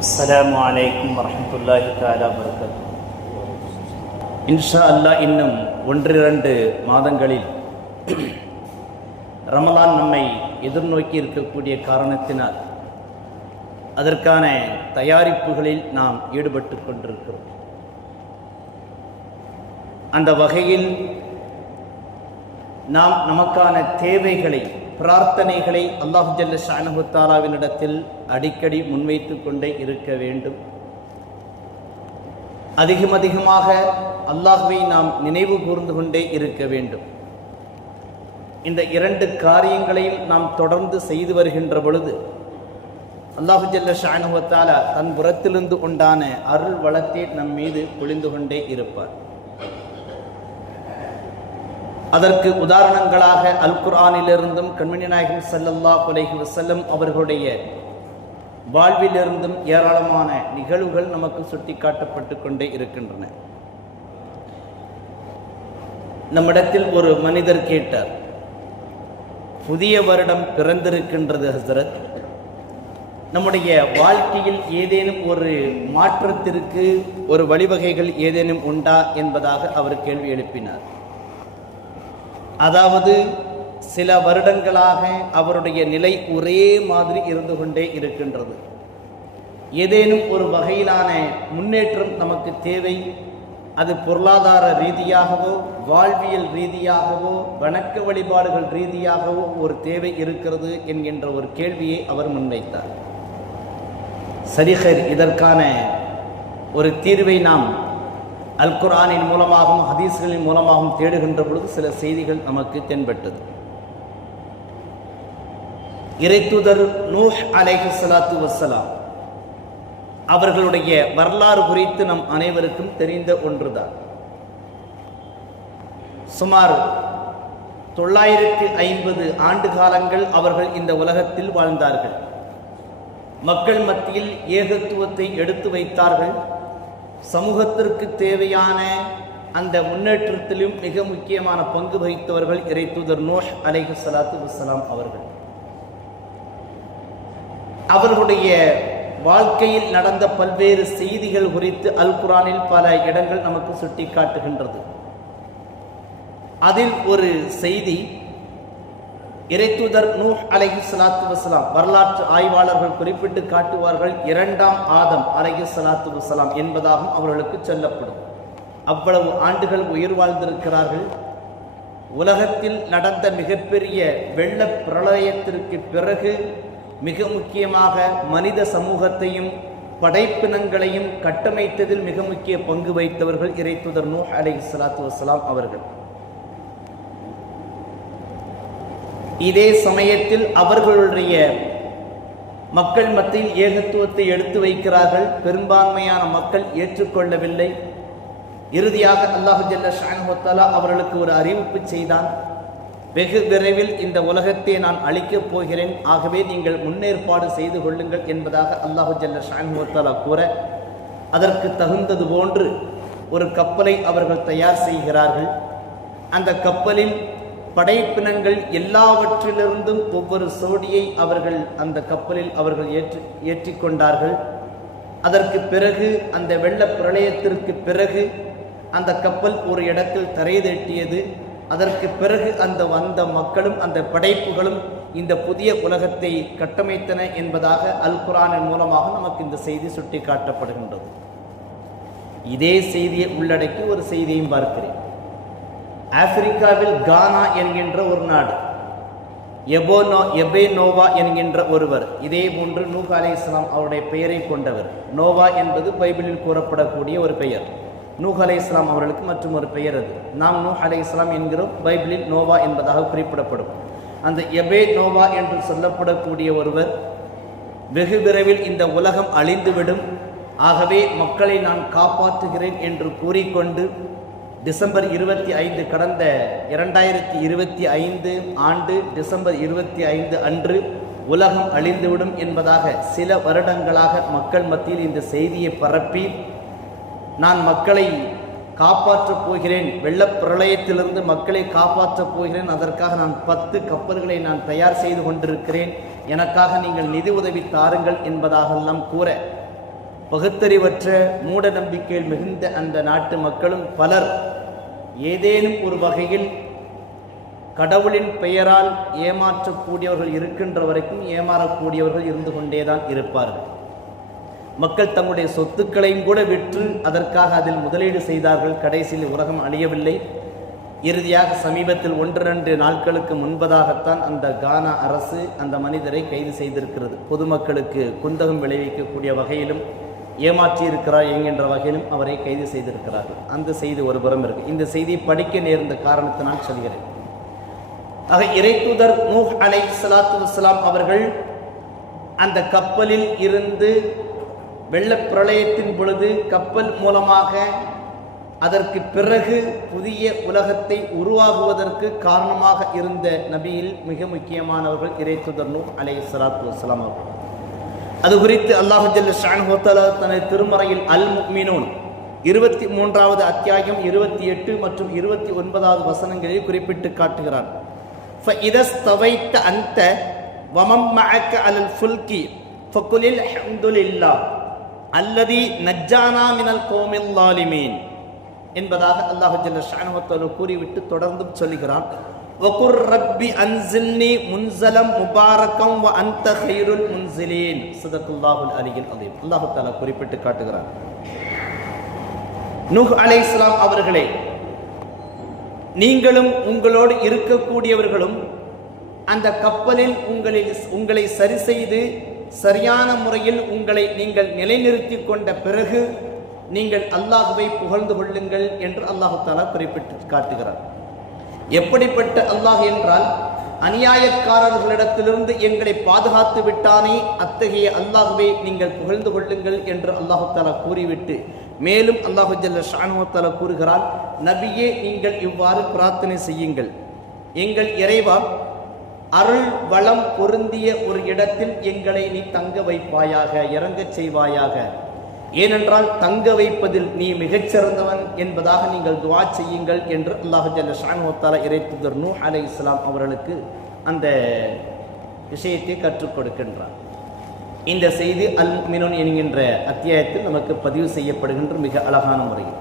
அஸ்ஸலாமு அலைக்கும் வரஹ்மத்துல்லாஹி தஆலா வபரகாத்துஹு இன்ஷா அல்லாஹ் இன்னும் ஒன்றிரண்டு மாதங்களில் ரமலான் நம்மை எதிர்நோக்கி இருக்கக்கூடிய காரணத்தினால் அதற்கான தயாரிப்புகளில் நாம் ஈடுபட்டு கொண்டிருக்கிறோம். அந்த வகையில் நாம் நமக்கான தேவைகளை பிரார்த்தனைகளை அல்லாஹு ஜல்ல அடிக்கடி முன்வைத்து கொண்டே இருக்க வேண்டும். அதிகம் அதிகமாக அல்லாஹ்வை நாம் நினைவு கூர்ந்து கொண்டே இருக்க வேண்டும். இந்த இரண்டு காரியங்களையும் நாம் தொடர்ந்து செய்து வருகின்ற பொழுது அல்லாஹு ஜல்ல தன் புறத்திலிருந்து உண்டான அருள் வளத்தை நம் மீது பொழிந்து கொண்டே இருப்பார். அதற்கு உதாரணங்களாக அல் குர்ஆனிலிருந்தும் கண்மணி நாயகம் ஸல்லல்லாஹு அலைஹி அவர்களுடைய வாழ்விலிருந்தும் ஏராளமான நிகழ்வுகள் நமக்கு சுட்டிக்காட்டப்பட்டு கொண்டே இருக்கின்றன. நம்மிடத்தில் ஒரு மனிதர் கேட்டார் புதிய வருடம் பிறந்திருக்கின்றது ஹசரத். நம்முடைய வாழ்க்கையில் ஏதேனும் ஒரு மாற்றத்திற்கு ஒரு வழிவகைகள் ஏதேனும் உண்டா? என்பதாக அவர் கேள்வி எழுப்பினார். அதாவது சில வருடங்களாக அவருடைய நிலை ஒரே மாதிரி இருந்து கொண்டே இருக்கின்றது. ஏதேனும் ஒரு வகையிலான முன்னேற்றம் நமக்கு தேவை. அது பொருளாதார ரீதியாகவோ வாழ்வியல் ரீதியாகவோ வணக்க வழிபாடுகள் ரீதியாகவோ ஒரு தேவை இருக்கிறது என்கின்ற ஒரு கேள்வியை அவர் முன்வைத்தார். சரிஹர் இதற்கான ஒரு தீர்வை நாம் அல் குரானின் மூலமாகவும் ஹதீஸ்களின் மூலமாகவும் தேடுகின்ற பொழுது சில செய்திகள் நமக்கு தென்பட்டது. இறைத்துதர் நூஹ் அலைஹி சலாத்து வசலாம் அவர்களுடைய வரலாறு குறித்து நம் அனைவருக்கும் தெரிந்த ஒன்றுதான். சுமார் தொள்ளாயிரத்தி ஐம்பது ஆண்டு காலங்கள் அவர்கள் இந்த உலகத்தில் வாழ்ந்தார்கள். மக்கள் மத்தியில் ஏகத்துவத்தை எடுத்து வைத்தார்கள். சமூகத்திற்கு தேவையான அந்த முன்னேற்றத்திலும் மிக முக்கியமான பங்கு வகித்தவர்கள் இறைத்தூதர் நோஷ் அலைஹு சலாத்து வசலாம் அவர்கள். அவர்களுடைய வாழ்க்கையில் நடந்த பல்வேறு செய்திகள் குறித்து அல் குரானில் பல இடங்கள் நமக்கு சுட்டி காட்டுகின்றது அதில் ஒரு செய்தி இறைத்துதர் நூ அலஹி சலாத்து வசலாம் வரலாற்று ஆய்வாளர்கள் குறிப்பிட்டு காட்டுவார்கள் இரண்டாம் ஆதம் அலஹி சலாத்து வசலாம் என்பதாகவும் அவர்களுக்கு சொல்லப்படும். அவ்வளவு ஆண்டுகள் உயிர் வாழ்ந்திருக்கிறார்கள். உலகத்தில் நடந்த மிகப்பெரிய வெள்ள பிரளயத்திற்கு பிறகு மிக முக்கியமாக மனித சமூகத்தையும் படைப்பினங்களையும் கட்டமைத்ததில் மிக முக்கிய பங்கு வைத்தவர்கள் இறைத்துதர் நூஹ் அலஹி சலாத்து வசலாம் அவர்கள். இதே சமயத்தில் அவர்களுடைய மக்கள் மத்தியில் ஏகத்துவத்தை எடுத்து வைக்கிறார்கள். பெரும்பான்மையான மக்கள் ஏற்றுக்கொள்ளவில்லை. இறுதியாக அல்லாஹு ஜல்ல ஷானுஹத்தாலா அவர்களுக்கு ஒரு அறிவிப்பு செய்தான். வெகு விரைவில் இந்த உலகத்தை நான் அழிக்கப் போகிறேன். ஆகவே நீங்கள் முன்னேற்பாடு செய்து கொள்ளுங்கள் என்பதாக அல்லாஹு ஜல்ல ஷானுஹத்தாலா கூற அதற்கு தகுந்தது போன்று ஒரு கப்பலை அவர்கள் தயார் செய்கிறார்கள். அந்த கப்பலில் படைப்பினங்கள் எல்லாவற்றிலிருந்தும் ஒவ்வொரு சோடியை அவர்கள் அந்த கப்பலில் அவர்கள் ஏற்று ஏற்றிக்கொண்டார்கள். அதற்கு பிறகு அந்த வெள்ள பிரளயத்திற்கு பிறகு அந்த கப்பல் ஒரு இடத்தில் தரைதட்டியது அதற்கு பிறகு அந்த வந்த மக்களும் அந்த படைப்புகளும் இந்த புதிய உலகத்தை கட்டமைத்தன என்பதாக அல் குரானின் மூலமாக நமக்கு இந்த செய்தி சுட்டி காட்டப்படுகின்றது இதே செய்தியை உள்ளடக்கி ஒரு செய்தியையும் பார்க்கிறேன். ஆப்பிரிக்காவில் கானா என்கின்ற ஒரு நாடு எபோனோ எபே நோவா என்கின்ற ஒருவர் இதே போன்று நூஹ் அலே இஸ்லாம் அவருடைய பெயரை கொண்டவர். நோவா என்பது பைபிளில் கூறப்படக்கூடிய ஒரு பெயர். நூஹ் அலை இஸ்லாம் அவர்களுக்கு மற்றும் ஒரு பெயர் அது. நாம் நூஹ் அலை இஸ்லாம் என்கிறோம் பைபிளில் நோவா என்பதாக குறிப்பிடப்படும். அந்த எபே நோவா என்று சொல்லப்படக்கூடிய ஒருவர் வெகு விரைவில் இந்த உலகம் அழிந்துவிடும். ஆகவே மக்களை நான் காப்பாற்றுகிறேன் என்று கூறிக்கொண்டு டிசம்பர் இருபத்தி ஐந்து கடந்த இரண்டாயிரத்தி இருபத்தி ஐந்து ஆண்டு டிசம்பர் இருபத்தி ஐந்து அன்று உலகம் அழிந்துவிடும் என்பதாக சில வருடங்களாக மக்கள் மத்தியில் இந்த செய்தியை பரப்பி நான் மக்களை காப்பாற்றப் போகிறேன். வெள்ளப்பிரளயத்திலிருந்து மக்களை காப்பாற்றப் போகிறேன். அதற்காக நான் பத்து கப்பல்களை நான் தயார் செய்து கொண்டிருக்கிறேன். எனக்காக நீங்கள் நிதி உதவி தாருங்கள் என்பதாகெல்லாம் கூற பகுத்தறிவற்ற மூட நம்பிக்கையில் மிகுந்த அந்த நாட்டு மக்களும் பலர் ஏதேனும் ஒரு வகையில் கடவுளின் பெயரால் ஏமாற்றக்கூடியவர்கள் இருக்கின்ற வரைக்கும் ஏமாறக்கூடியவர்கள் இருந்து கொண்டேதான் இருப்பார்கள். மக்கள் தங்களுடைய சொத்துக்களையும் கூட விற்று அதற்காக அதில் முதலீடு செய்தார்கள். கடைசியில் உலகம் அழியவில்லை. இறுதியாக சமீபத்தில் ஒன்று ரெண்டு நாட்களுக்கு முன்பதாகத்தான் அந்த கானா அரசு அந்த மனிதரை கைது செய்திருக்கிறது. பொதுமக்களுக்கு குந்தகம் விளைவிக்கக்கூடிய வகையிலும் ஏமாற்றி இருக்கிறார் என்கின்ற வகையிலும் அவரை கைது செய்திருக்கிறார்கள் அந்த செய்தி ஒரு புறம் இருக்கு. இந்த செய்தியை படிக்க நேர்ந்த காரணத்தினால் சொல்கிறேன். ஆக இறைத்துதர் நூஹ் அலை சலாத்து வலாம் அவர்கள் அந்த கப்பலில் இருந்து வெள்ள பிரளயத்தின் பொழுது கப்பல் மூலமாக அதற்கு பிறகு புதிய உலகத்தை உருவாகுவதற்கு காரணமாக இருந்த நபியில் மிக முக்கியமானவர்கள் இறைத்துதர் நூ அலை சலாத்து வலாம் அவர்கள். அது குறித்து அல்லாஹு ஜல்லுஷான்ஹோத்தலா தனது திருமறையில் அல் முக்மினூன் இருபத்தி மூன்றாவது அத்தியாயம் இருபத்தி எட்டு மற்றும் இருபத்தி ஒன்பதாவது வசனங்களில் குறிப்பிட்டு காட்டுகிறார். அந்த வமம் மஅக்க அலல் ஃபுல்கி ஃபக்குலில் ஹம்துலில்லா அல்லதி நஜ்ஜானா மினல் கோமில் லாலிமீன் என்பதாக அல்லாஹு ஜல்லுஷான்ஹோத்தலு கூறிவிட்டு தொடர்ந்தும் சொல்லுகிறான். ஒகுர் ரப்பி அன்சில்னி முன்சலம் முபாரக்கம் வ அந்த ஹைருல் முன்சிலீன் சதகுல்லாஹுல் அலியில் அதீம் அல்லாஹு தாலா குறிப்பிட்டு காட்டுகிறான். நூஹ் அலைஹிஸ்ஸலாம் அவர்களே நீங்களும் உங்களோடு இருக்கக்கூடியவர்களும் அந்த கப்பலில் உங்களில் உங்களை சரி செய்து சரியான முறையில் உங்களை நீங்கள் நிலைநிறுத்தி கொண்ட பிறகு நீங்கள் அல்லாஹுவை புகழ்ந்து கொள்ளுங்கள் என்று அல்லாஹு தாலா குறிப்பிட்டு காட்டுகிறார் எப்படிப்பட்ட அல்லாஹ் என்றால் அநியாயக்காரர்களிடத்திலிருந்து எங்களை பாதுகாத்து விட்டானே அத்தகைய அல்லாஹுவை நீங்கள் புகழ்ந்து கொள்ளுங்கள் என்று அல்லாஹு தாலா கூறிவிட்டு மேலும் அல்லாஹு ஜல்ல ஷானுவத்தாலா கூறுகிறார் நபியே நீங்கள் இவ்வாறு பிரார்த்தனை செய்யுங்கள். எங்கள் இறைவா அருள் வளம் பொருந்திய ஒரு இடத்தில் எங்களை நீ தங்க வைப்பாயாக இறங்கச் செய்வாயாக. ஏனென்றால் தங்க வைப்பதில் நீ மிகச்சிறந்தவன் என்பதாக நீங்கள் துவா செய்யுங்கள் என்று அல்லாஹு ஜல்ல ஷானுவத்தாலா இறைத்துதர் நூ அலை இஸ்லாம் அவர்களுக்கு அந்த விஷயத்தை கற்றுக் கொடுக்கின்றார். இந்த செய்தி அல் மினோன் என்கின்ற அத்தியாயத்தில் நமக்கு பதிவு செய்யப்படுகின்ற மிக அழகான முறையில்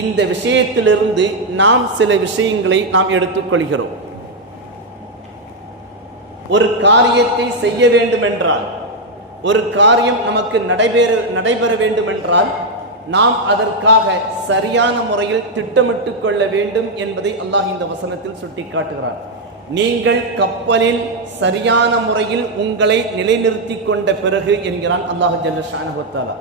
இந்த விஷயத்திலிருந்து நாம் சில விஷயங்களை நாம் எடுத்துக்கொள்கிறோம். ஒரு காரியத்தை செய்ய வேண்டும் என்றால் ஒரு காரியம் நமக்கு நடைபெற நடைபெற வேண்டுமென்றால் நாம் அதற்காக சரியான முறையில் திட்டமிட்டு கொள்ள வேண்டும் என்பதை அல்லாஹ் இந்த வசனத்தில் சுட்டிக்காட்டுகிறார். நீங்கள் கப்பலில் சரியான முறையில் உங்களை நிலைநிறுத்தி கொண்ட பிறகு என்கிறான் அல்லாஹு ஜல்லஷானுத்தாலா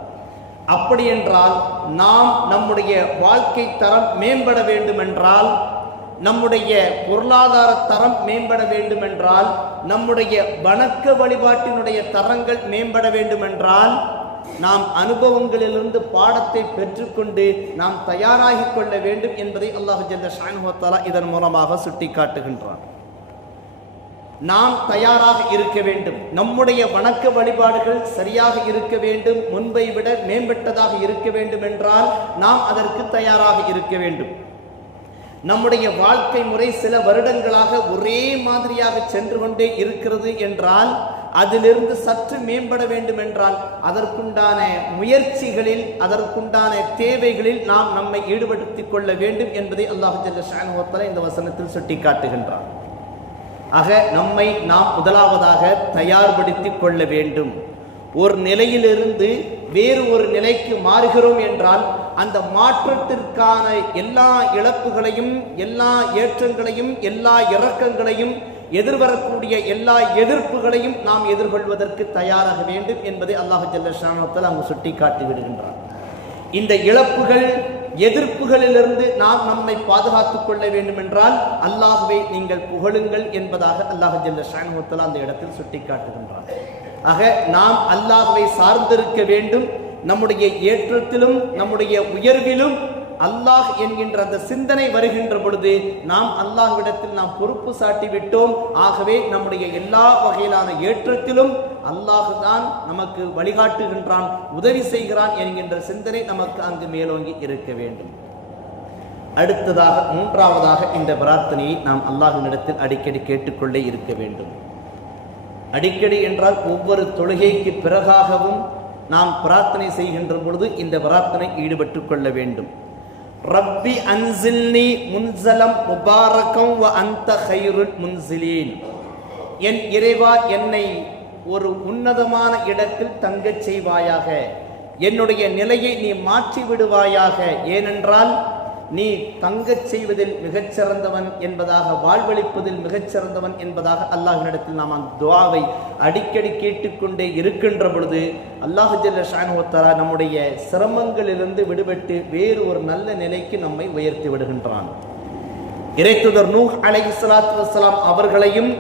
அப்படி என்றால் நாம் நம்முடைய வாழ்க்கை தரம் மேம்பட வேண்டுமென்றால் நம்முடைய பொருளாதார தரம் மேம்பட வேண்டுமென்றால் நம்முடைய வணக்க வழிபாட்டினுடைய தரங்கள் மேம்பட வேண்டுமென்றால் நாம் அனுபவங்களிலிருந்து பாடத்தை பெற்றுக்கொண்டு நாம் தயாராகிக் கொள்ள வேண்டும் என்பதை அல்லாஹு ஜல்ல ஷானுஹத்தாலா இதன் மூலமாக சுட்டி காட்டுகின்றான் நாம் தயாராக இருக்க வேண்டும். நம்முடைய வணக்க வழிபாடுகள் சரியாக இருக்க வேண்டும். முன்பை விட மேம்பட்டதாக இருக்க வேண்டும் என்றால் நாம் அதற்கு தயாராக இருக்க வேண்டும். நம்முடைய வாழ்க்கை முறை சில வருடங்களாக ஒரே மாதிரியாக சென்று கொண்டே இருக்கிறது என்றால் அதிலிருந்து சற்று மேம்பட வேண்டும் என்றால் அதற்குண்டான முயற்சிகளில் அதற்குண்டான தேவைகளில் நாம் நம்மை ஈடுபடுத்திக் கொள்ள வேண்டும் என்பதை அல்லாஹு ஜல்ல இந்த வசனத்தில் சுட்டிக்காட்டுகின்றார் ஆக நம்மை நாம் முதலாவதாக தயார்படுத்திக் கொள்ள வேண்டும். ஒரு நிலையிலிருந்து வேறு ஒரு நிலைக்கு மாறுகிறோம் என்றால் அந்த மாற்றத்திற்கான எல்லா இழப்புகளையும் எல்லா ஏற்றங்களையும் எல்லா இறக்கங்களையும் எதிர்வரக்கூடிய எல்லா எதிர்ப்புகளையும் நாம் எதிர்கொள்வதற்கு தயாராக வேண்டும் என்பதை அல்லாஹு ஜல்ல அவங்க சுட்டி காட்டி விடுகின்றார் இந்த இழப்புகள் எதிர்ப்புகளிலிருந்து நாம் நம்மை பாதுகாத்துக் கொள்ள வேண்டும் என்றால் அல்லாஹுவை நீங்கள் புகழுங்கள் என்பதாக அல்லாஹு ஜல்ல ஷானுத்தலா அந்த இடத்தில் சுட்டி காட்டுகின்றார் ஆக நாம் அல்லாஹுவை சார்ந்திருக்க வேண்டும். நம்முடைய ஏற்றத்திலும் நம்முடைய உயர்விலும் அல்லாஹ் என்கின்ற அந்த சிந்தனை வருகின்ற பொழுது நாம் அல்லாஹ்விடத்தில் நாம் பொறுப்பு சாட்டி விட்டோம். ஆகவே நம்முடைய எல்லா வகையிலான ஏற்றத்திலும் அல்லாஹ் தான் நமக்கு வழிகாட்டுகின்றான் உதவி செய்கிறான் என்கின்ற சிந்தனை நமக்கு அங்கு மேலோங்கி இருக்க வேண்டும். அடுத்ததாக மூன்றாவதாக இந்த பிரார்த்தனையை நாம் அல்லாஹினிடத்தில் அடிக்கடி கேட்டுக்கொண்டே இருக்க வேண்டும். அடிக்கடி என்றால் ஒவ்வொரு தொழுகைக்கு பிறகாகவும் நாம் பிரார்த்தனை செய்கின்ற பொழுது இந்த பிரார்த்தனை ஈடுபட்டு கொள்ள வேண்டும். ரப்பி அன்சில்னி முன்சலம் முபாரகம் வ அந்த ஹைருட் முன்சிலீன். என் இறைவா என்னை ஒரு உன்னதமான இடத்தில் தங்கச் செய்வாயாக. என்னுடைய நிலையை நீ மாற்றி விடுவாயாக ஏனென்றால் நீ தங்கச் செய்வதில் மிகச்சிறந்தவன் என்பதாக வாழ்வளிப்பதில் மிகச்சிறந்தவன் என்பதாக அல்லாஹினிடத்தில் நாம் அந்த துவாவை அடிக்கடி கேட்டுக்கொண்டே இருக்கின்ற பொழுது அல்லாஹு ஜல்ல ஷானுவத்தரா நம்முடைய சிரமங்களிலிருந்து விடுபட்டு வேறு ஒரு நல்ல நிலைக்கு நம்மை உயர்த்தி விடுகின்றான். இறைத்துதர் நூஹ் அலை இஸ்லாத்து வசலாம் அவர்களையும்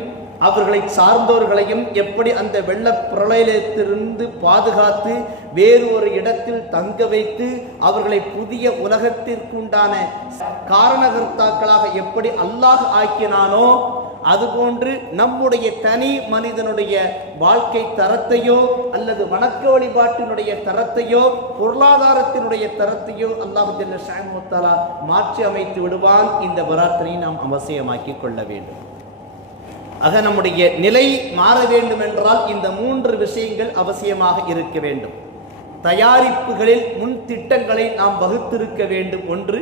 அவர்களை சார்ந்தோர்களையும் எப்படி அந்த வெள்ள பிரளயத்திலிருந்து பாதுகாத்து வேறு ஒரு இடத்தில் தங்க வைத்து அவர்களை புதிய உலகத்திற்குண்டான காரணகர்த்தாக்களாக எப்படி அல்லாஹ் ஆக்கினானோ அதுபோன்று நம்முடைய தனி மனிதனுடைய வாழ்க்கை தரத்தையோ அல்லது வணக்க வழிபாட்டினுடைய தரத்தையோ பொருளாதாரத்தினுடைய தரத்தையோ அல்லாஹு ஜல்ல முத்தாலா மாற்றி அமைத்து விடுவான். இந்த வராத்தினை நாம் அவசியமாக்கி கொள்ள வேண்டும். ஆக நம்முடைய நிலை மாற வேண்டும் என்றால் இந்த மூன்று விஷயங்கள் அவசியமாக இருக்க வேண்டும். தயாரிப்புகளில் முன் திட்டங்களை நாம் வகுத்திருக்க வேண்டும். ஒன்று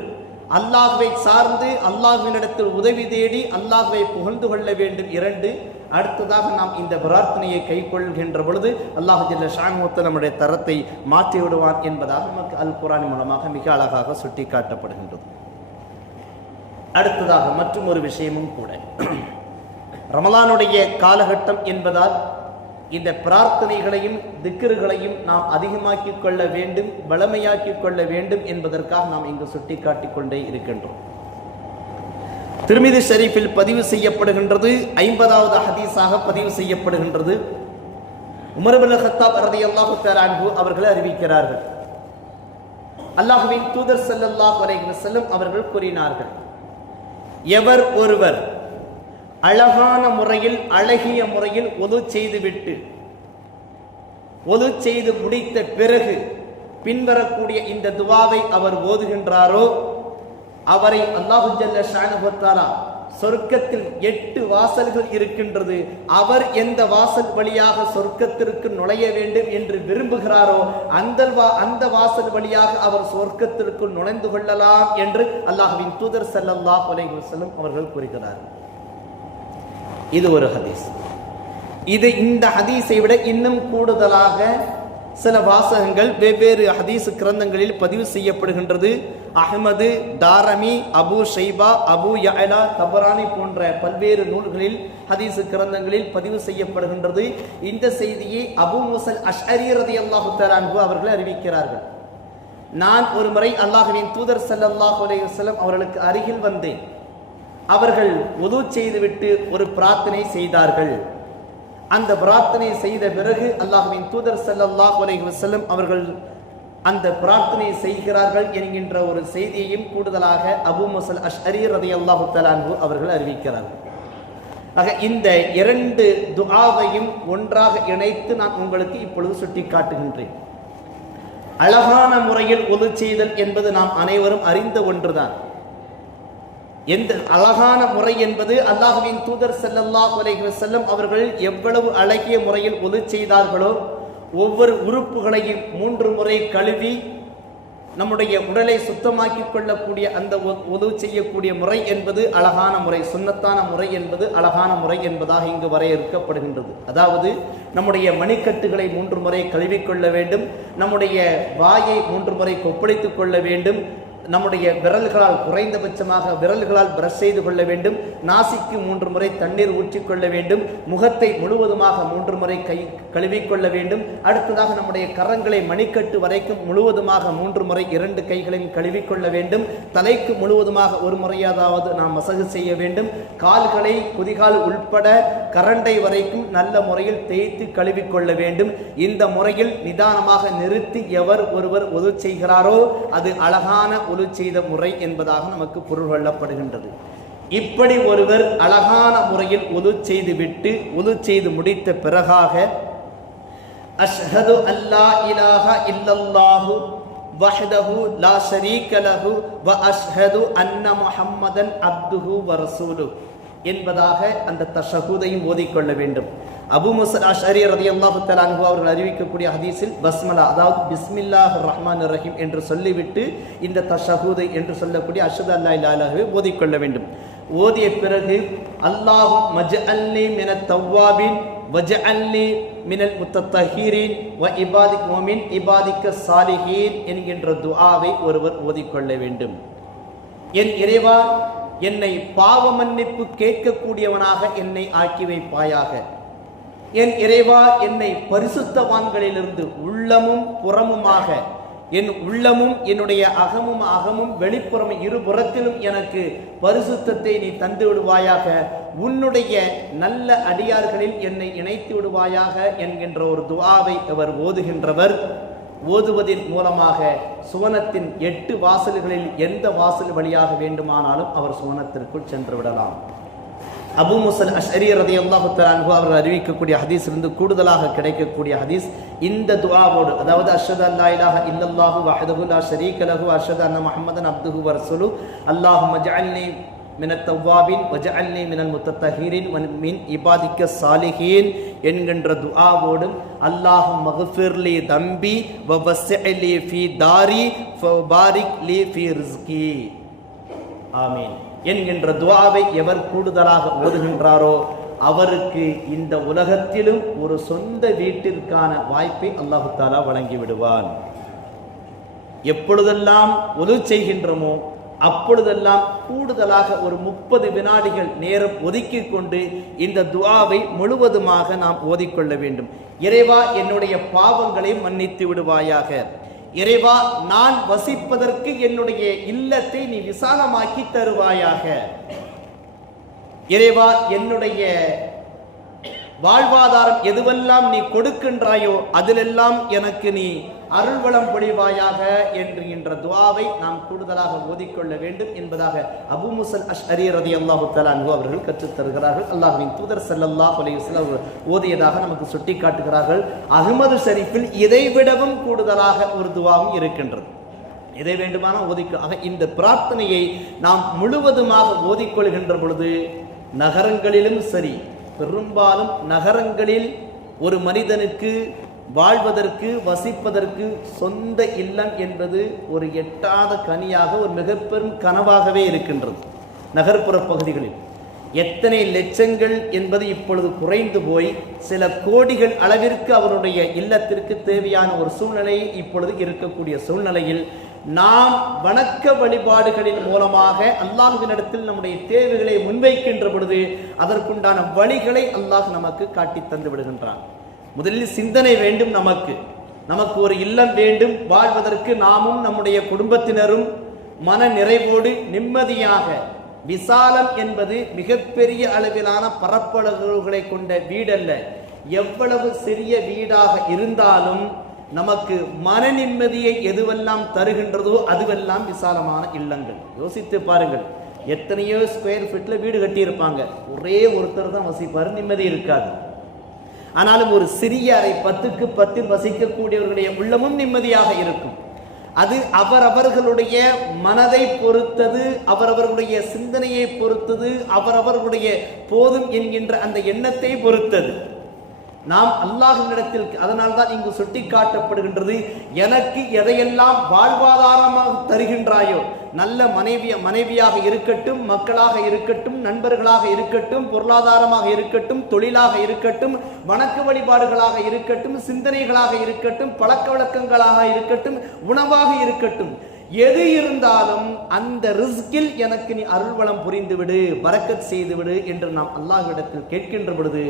அல்லாஹ்வை சார்ந்து அல்லாஹுவினிடத்தில் உதவி தேடி அல்லாஹ்வை புகழ்ந்து கொள்ள வேண்டும். இரண்டு அடுத்ததாக நாம் இந்த பிரார்த்தனையை கைக்கொள்கின்ற பொழுது அல்லாஹ் ஜில்ல ஷாமுத்த நம்முடைய தரத்தை மாற்றி விடுவான் என்பதாக நமக்கு அல் குரான் மூலமாக மிக அழகாக சுட்டி காட்டப்படுகின்றது அடுத்ததாக மற்றும் ஒரு விஷயமும் கூட. ரமலானுடைய காலகட்டம் என்பதால் இந்த பிரார்த்தனைகளையும் திக்கர்களையும் நாம் அதிகமாக்கிக் கொள்ள வேண்டும் வளமையாக்கிக் கொள்ள வேண்டும் என்பதற்காக நாம் இங்கு சுட்டிக்காட்டிக் கொண்டே இருக்கின்றோம். திருமிதி ஷரீஃபில் பதிவு செய்யப்படுகின்றது. ஐம்பதாவது ஹதீஸாக பதிவு செய்யப்படுகின்றது. உமர்பின் ஹத்தாப் ரதி அல்லாஹு தலான்ஹு அவர்கள் அறிவிக்கிறார்கள். அல்லாஹுவின் தூதர் செல்லல்லாஹ் அலைஹி செல்லும் அவர்கள் கூறினார்கள். எவர் ஒருவர் அழகான முறையில் அழகிய முறையில் ஒது செய்துவிட்டு ஒது செய்து முடித்த பிறகு பின்வரக்கூடிய இந்த துவாவை அவர் ஓதுகின்றாரோ அவரை அல்லாஹு ஜல்ல ஷானுபத்தாரா சொர்க்கத்தில் எட்டு வாசல்கள் இருக்கின்றது. அவர் எந்த வாசல் வழியாக சொர்க்கத்திற்கு நுழைய வேண்டும் என்று விரும்புகிறாரோ அந்த வா- அந்த வாசல் வழியாக அவர் சொர்க்கத்திற்கு நுழைந்து கொள்ளலாம் என்று அல்லாஹ்வின் தூதர் ஸல்லல்லாஹு அலைஹி அவர்கள் கூறுகிறார்கள். இது ஒரு ஹதீஸ். இது இந்த ஹதீஸை விட இன்னும் கூடுதலாக சில வாசகங்கள் வெவ்வேறு ஹதீஸ் கிரந்தங்களில் பதிவு செய்யப்படுகின்றது. அஹ்மது தாரமி அபு ஷைபா அபு யலா தபரானி போன்ற பல்வேறு நூல்களில் ஹதீஸ் கிரந்தங்களில் பதிவு செய்யப்படுகின்றது. இந்த செய்தியை அபு முசல் அஷ்அரி ரதியல்லாஹு தஆலா அன்ஹு அவர்கள் அறிவிக்கிறார்கள். நான் ஒரு முறை அல்லாஹுவின் தூதர் ஸல்லல்லாஹு அலையம் அவர்களுக்கு அருகில் வந்தேன். அவர்கள் உது செய்துவிட்டு ஒரு பிரார்த்தனை செய்தார்கள். அந்த பிரார்த்தனை செய்த பிறகு அல்லாஹுவின் தூதர் சல்லாஹ் அலைஹி வஸல்லம் அவர்கள் அந்த பிரார்த்தனை செய்கிறார்கள் என்கின்ற ஒரு செய்தியையும் கூடுதலாக அபூ முசல் அஷ்அரி ரதி அல்லாஹு தலான்பு அவர்கள் அறிவிக்கிறார்கள். ஆக இந்த இரண்டு துகாவையும் ஒன்றாக இணைத்து நான் உங்களுக்கு இப்பொழுது சுட்டி காட்டுகின்றேன் அழகான முறையில் ஒது செய்தல் என்பது நாம் அனைவரும் அறிந்த ஒன்றுதான். எந்த அழகான முறை என்பது அல்லாஹுவின் தூதர் செல்லல்லாஹ் அலைஹி செல்லும் அவர்கள் எவ்வளவு அழகிய முறையில் ஒது செய்தார்களோ ஒவ்வொரு உறுப்புகளையும் மூன்று முறை கழுவி நம்முடைய உடலை சுத்தமாக்கிக் கொள்ளக்கூடிய அந்த உதவு செய்யக்கூடிய முறை என்பது அழகான முறை சுன்னத்தான முறை என்பது அழகான முறை என்பதாக இங்கு வரையறுக்கப்படுகின்றது. அதாவது நம்முடைய மணிக்கட்டுகளை மூன்று முறை கழுவிக்கொள்ள வேண்டும் நம்முடைய வாயை மூன்று முறை கொப்பளித்துக் கொள்ள வேண்டும் நம்முடைய விரல்களால் குறைந்தபட்சமாக விரல்களால் பிரஷ் செய்து கொள்ள வேண்டும். நாசிக்கு மூன்று முறை தண்ணீர் ஊற்றிக்கொள்ள வேண்டும். முகத்தை முழுவதுமாக மூன்று முறை கை கழுவிக்கொள்ள வேண்டும். அடுத்ததாக நம்முடைய கரங்களை மணிக்கட்டு வரைக்கும் முழுவதுமாக மூன்று முறை இரண்டு கைகளையும் கழுவிக்கொள்ள வேண்டும். தலைக்கு முழுவதுமாக ஒரு முறையாதாவது நாம் மசகு செய்ய வேண்டும். கால்களை குதிகால் உள்பட கரண்டை வரைக்கும் நல்ல முறையில் தேய்த்து கழுவிக்கொள்ள வேண்டும். இந்த முறையில் நிதானமாக நிறுத்தி எவர் ஒருவர் உதவி செய்கிறாரோ அது அழகான ஒது செய்த முறை என்பதாக நமக்கு பொருள் கொள்ளப்படுகின்றது இப்படி ஒருவர் அழகான முறையில் ஒது செய்து விட்டு ஒது செய்து முடித்த பிறகாக அஷ்ஹது அல்லா இலாஹ இல்லல்லாஹு வஹ்தஹு லா ஷரீக லஹு வ அஷ்ஹது அன்ன முஹம்மதன் அப்துஹு வ ரசூலு என்பதாக அந்த தஷஹூதையும் ஓதிக்கொள்ள வேண்டும். அபு முசல் அஷரி ரதி அல்லாஹு தலான்ஹு அவர்கள் அறிவிக்கக்கூடிய ஹதீஸில் பஸ்மலா அதாவது பிஸ்மில்லாஹ் ரஹ்மான் ரஹீம் என்று சொல்லிவிட்டு இந்த தஷஹூதை என்று சொல்லக்கூடிய அஷத் அல்லா இல்லாஹவே ஓதிக்கொள்ள வேண்டும். ஓதிய பிறகு அல்லாஹ் அல்லாஹு மஜ்அல்னி மின தவ்வாபின் வஜஅல்னி மினல் முத்தஹீரின் வ இபாதிக் வமின் இபாதிக்க சாலிஹீன் என்கின்ற துஆவை ஒருவர் ஓதிக்கொள்ள வேண்டும். என் இறைவா என்னை பாவ மன்னிப்பு கேட்கக்கூடியவனாக என்னை ஆக்கி வைப்பாயாக என் இறைவா என்னை பரிசுத்தவான்களிலிருந்து உள்ளமும் புறமுமாக என் உள்ளமும் என்னுடைய அகமும் அகமும் வெளிப்புறமும் இருபுறத்திலும் எனக்கு பரிசுத்தத்தை நீ தந்து விடுவாயாக. உன்னுடைய நல்ல அடியார்களில் என்னை இணைத்து விடுவாயாக என்கின்ற ஒரு துவாவை அவர் ஓதுகின்றவர். ஓதுவதின் மூலமாக சுவனத்தின் எட்டு வாசல்களில் எந்த வாசல் வழியாக வேண்டுமானாலும் அவர் சுவனத்திற்குள் சென்று விடலாம். அபு முசல் அஷ்அரி ரதி அல்லாஹு அன்ஹு அவர்கள் அறிவிக்கக்கூடிய ஹதீஸ் இருந்து கூடுதலாக கிடைக்கக்கூடிய ஹதீஸ். இந்த துஆவோடு அதாவது அஷத் அல்லா இலாஹ இல்லல்லாஹு வஹதஹு லா ஷரீக லஹு அஷத் அன்ன முஹம்மதன் அப்துஹு வ ரசூலு. அல்லாஹும்ம ஜஅல்னி மின தவ்வாபின் வஜஅல்னி மினல் முத்தத்தஹீரின் மின் இபாதிக்க சாலிஹீன் என்கின்ற துஆவோடும் அல்லாஹும் மகஃபிர்லி தம்பி வ வஸ்ஸிலி ஃபீ தாரி ஃபபாரிக் லி ஃபீ ரிஸ்கி. ஆமீன். என்கின்ற துவாவை எவர் கூடுதலாக ஓதுகின்றாரோ அவருக்கு இந்த உலகத்திலும் ஒரு சொந்த வீட்டிற்கான வாய்ப்பை அல்லாஹு தாலா வழங்கி விடுவான் எப்பொழுதெல்லாம் ஒது செய்கின்றோமோ அப்பொழுதெல்லாம் கூடுதலாக ஒரு முப்பது வினாடிகள் நேரம் ஒதுக்கி கொண்டு இந்த துவாவை முழுவதுமாக நாம் ஓதிக்கொள்ள வேண்டும். இறைவா என்னுடைய பாவங்களை மன்னித்து விடுவாயாக. இறைவா நான் வசிப்பதற்கு என்னுடைய இல்லத்தை நீ விசாலமாக்கி தருவாயாக. இறைவா என்னுடைய வாழ்வாதாரம் எதுவெல்லாம் நீ கொடுக்கின்றாயோ அதிலெல்லாம் எனக்கு நீ அருள்வளம் பொழிவாயாக என்கின்ற துவாவை நாம் கூடுதலாக ஓதிக்கொள்ள வேண்டும் என்பதாக அபு முசல் அஷ் அரி ரதி அல்லாஹு தலான்கு அவர்கள் கற்றுத் தருகிறார்கள். அல்லாஹ்வின் தூதர் செல்லல்லா அலைஹி அவர்கள் ஓதியதாக நமக்கு சுட்டி காட்டுகிறார்கள். அகமது ஷரீஃபில் இதைவிடவும் கூடுதலாக ஒரு துவாவும் இருக்கின்றது. எதை வேண்டுமானால் ஓதிக்க. ஆக இந்த பிரார்த்தனையை நாம் முழுவதுமாக ஓதிக்கொள்கின்ற பொழுது நகரங்களிலும் சரி பெரும்பாலும் நகரங்களில் ஒரு மனிதனுக்கு வாழ்வதற்கு வசிப்பதற்கு சொந்த இல்லம் என்பது ஒரு எட்டாத கனியாக ஒரு மிக பெரும் கனவாகவே இருக்கின்றது நகர்ப்புற பகுதிகளில். எத்தனை லட்சங்கள் என்பது இப்பொழுது குறைந்து போய் சில கோடிகள் அளவிற்கு அவருடைய இல்லத்திற்கு தேவையான ஒரு சூழ்நிலை இப்பொழுது இருக்கக்கூடிய சூழ்நிலையில் நாம் வணக்க வழிபாடுகளின் மூலமாக அல்லாஹுவினிடத்தில் நம்முடைய தேவைகளை முன்வைக்கின்ற பொழுது அதற்குண்டான வழிகளை அல்லாஹ் நமக்கு காட்டி தந்து விடுகின்றான். முதலில் சிந்தனை வேண்டும் நமக்கு. நமக்கு ஒரு இல்லம் வேண்டும். வாழ்வதற்கு நாமும் நம்முடைய குடும்பத்தினரும் மன நிறைவோடு நிம்மதியாக விசாலம் என்பது மிகப்பெரிய அளவிலான பரப்பளவுகளை கொண்ட வீடல்ல. எவ்வளவு சிறிய வீடாக இருந்தாலும் நமக்கு மன நிம்மதியை எதுவெல்லாம் தருகின்றதோ அதுவெல்லாம் விசாலமான இல்லங்கள். யோசித்து பாருங்கள். எத்தனையோ ஸ்கொயர் ஃபீட்ல வீடு கட்டியிருப்பாங்க. ஒரே ஒருத்தர் தான் வசிப்பார் நிம்மதி இருக்காது. ஆனாலும் ஒரு சிறிய அறை பத்துக்கு பத்தில் வசிக்கக்கூடியவர்களுடைய உள்ளமும் நிம்மதியாக இருக்கும். அது அவரவர்களுடைய மனதை பொறுத்தது அவரவர்களுடைய சிந்தனையை பொறுத்தது அவரவர்களுடைய போதும் என்கின்ற அந்த எண்ணத்தை பொறுத்தது. நாம் அல்லாஹ்விடத்தில் அதனால்தான் இங்கு சுட்டி காட்டப்படுகின்றது எனக்கு எதையெல்லாம் வாழ்வாதாரமாக தருகின்றாயோ நல்ல மனைவி மனைவியாக இருக்கட்டும் மக்களாக இருக்கட்டும் நண்பர்களாக இருக்கட்டும் பொருளாதாரமாக இருக்கட்டும் தொழிலாக இருக்கட்டும் வணக்க வழிபாடுகளாக இருக்கட்டும் சிந்தனைகளாக இருக்கட்டும் பழக்க வழக்கங்களாக இருக்கட்டும் உணவாக இருக்கட்டும். எது இருந்தாலும் அந்த ரிஸ்கில் எனக்கு நீ அருள்வளம் புரிந்துவிடு பறக்கத் செய்துவிடு என்று நாம் அல்லாஹ்விடத்தில் கேட்கின்ற பொழுது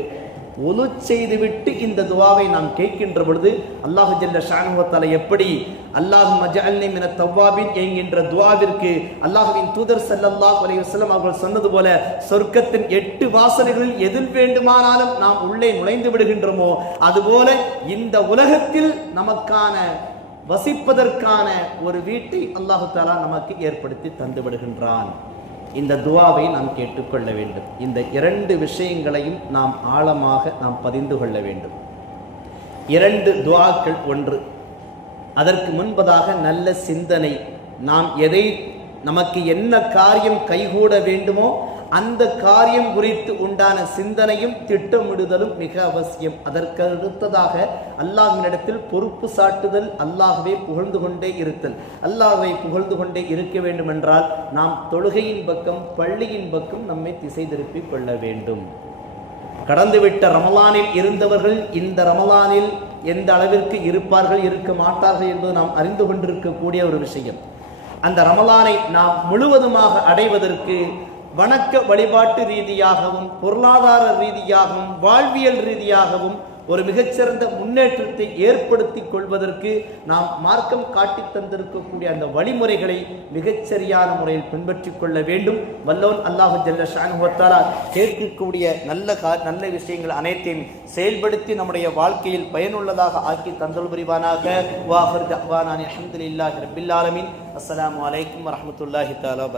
ஒலு செய்துவிட்டு இந்த துவாவை நாம் கேட்கின்ற பொழுது அல்லாஹு ஜல்ல ஷானுவத்தால எப்படி அல்லாஹ் மஜஅல்னி மின தவ்வாபின் என்கின்ற துவாவிற்கு அல்லாஹுவின் தூதர் ஸல்லல்லாஹு அலைஹி வஸல்லம் அவர்கள் சொன்னது போல சொர்க்கத்தின் எட்டு வாசல்களில் எதில் வேண்டுமானாலும் நாம் உள்ளே நுழைந்து விடுகின்றோமோ அதுபோல இந்த உலகத்தில் நமக்கான வசிப்பதற்கான ஒரு வீட்டை அல்லாஹு தாலா நமக்கு ஏற்படுத்தி தந்து விடுகின்றான். இந்த துவாவை நாம் கேட்டுக்கொள்ள வேண்டும். இந்த இரண்டு விஷயங்களையும் நாம் ஆழமாக நாம் பதிந்து கொள்ள வேண்டும். இரண்டு துவாக்கள் ஒன்று. அதற்கு முன்பதாக நல்ல சிந்தனை. நாம் எதை நமக்கு என்ன காரியம் கைகூட வேண்டுமோ அந்த காரியம் குறித்து உண்டான சிந்தனையும் திட்டமிடுதலும் மிக அவசியம். அதற்கு அடுத்ததாக பொறுப்பு சாட்டுதல் அல்லாகவே புகழ்ந்து கொண்டே இருத்தல். அல்லாஹை புகழ்ந்து கொண்டே இருக்க வேண்டும் என்றால் நாம் தொழுகையின் பக்கம் பள்ளியின் பக்கம் நம்மை திசை திருப்பி கொள்ள வேண்டும். கடந்துவிட்ட ரமலானில் இருந்தவர்கள் இந்த ரமலானில் எந்த அளவிற்கு இருப்பார்கள் இருக்க மாட்டார்கள் என்பது நாம் அறிந்து கொண்டிருக்கக்கூடிய ஒரு விஷயம். அந்த ரமலானை நாம் முழுவதுமாக அடைவதற்கு வணக்க வழிபாட்டு ரீதியாகவும் பொருளாதார ரீதியாகவும் வாழ்வியல் ரீதியாகவும் ஒரு மிகச்சிறந்த முன்னேற்றத்தை ஏற்படுத்தி கொள்வதற்கு நாம் மார்க்கம் காட்டித் தந்திருக்கக்கூடிய அந்த வழிமுறைகளை மிகச்சரியான முறையில் பின்பற்றி கொள்ள வேண்டும். வல்லோன் அல்லாஹு ஜல்ல ஷானுவத்தாலா கேட்கக்கூடிய நல்ல கா நல்ல விஷயங்கள் அனைத்தையும் செயல்படுத்தி நம்முடைய வாழ்க்கையில் பயனுள்ளதாக ஆக்கி தந்தல் புரிவானாக. வாஹர் தஹ்வானானி அஹமதுல்லாஹி ரபில் ஆலமீன். அஸ்ஸலாமு அலைக்கும் வரஹ்மத்துல்லாஹி தஆலா